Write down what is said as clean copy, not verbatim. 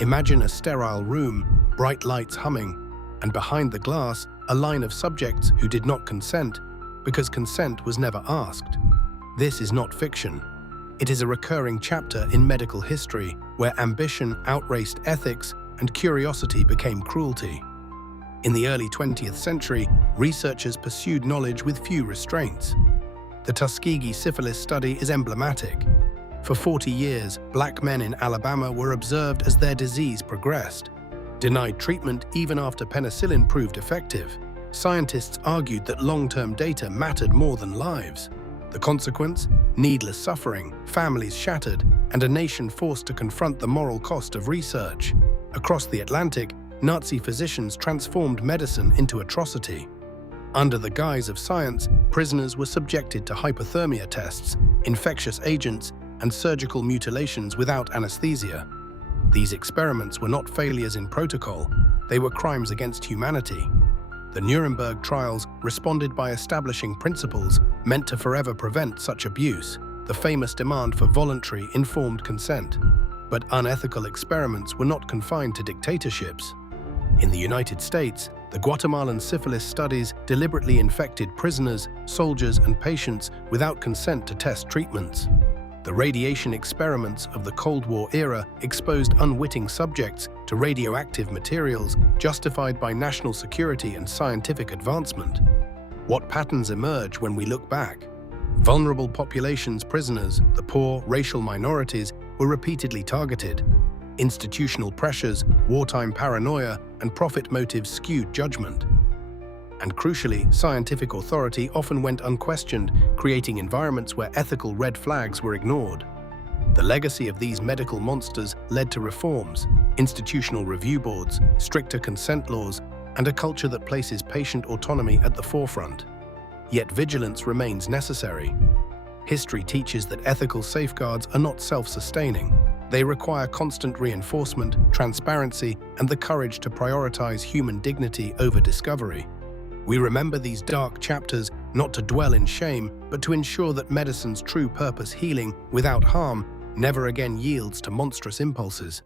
Imagine a sterile room, bright lights humming, and behind the glass, a line of subjects who did not consent because consent was never asked. This is not fiction. It is a recurring chapter in medical history where ambition outraced ethics and curiosity became cruelty. In the early 20th century, researchers pursued knowledge with few restraints. The Tuskegee syphilis study is emblematic. For 40 years, black men in Alabama were observed as their disease progressed. Denied treatment even after penicillin proved effective, scientists argued that long-term data mattered more than lives. The consequence? Needless suffering, families shattered, and a nation forced to confront the moral cost of research. Across the Atlantic, Nazi physicians transformed medicine into atrocity. Under the guise of science, prisoners were subjected to hypothermia tests, infectious agents, and surgical mutilations without anesthesia. These experiments were not failures in protocol, they were crimes against humanity. The Nuremberg trials responded by establishing principles meant to forever prevent such abuse, the famous demand for voluntary, informed consent. But unethical experiments were not confined to dictatorships. In the United States, the Guatemalan syphilis studies deliberately infected prisoners, soldiers, and patients without consent to test treatments. The radiation experiments of the Cold War era exposed unwitting subjects to radioactive materials justified by national security and scientific advancement. What patterns emerge when we look back? Vulnerable populations, prisoners, the poor, racial minorities were repeatedly targeted. Institutional pressures, wartime paranoia, and profit motives skewed judgment. And crucially, scientific authority often went unquestioned, creating environments where ethical red flags were ignored. The legacy of these medical monsters led to reforms, institutional review boards, stricter consent laws, and a culture that places patient autonomy at the forefront. Yet vigilance remains necessary. History teaches that ethical safeguards are not self-sustaining. They require constant reinforcement, transparency, and the courage to prioritize human dignity over discovery. We remember these dark chapters not to dwell in shame, but to ensure that medicine's true purpose, healing without harm, never again yields to monstrous impulses.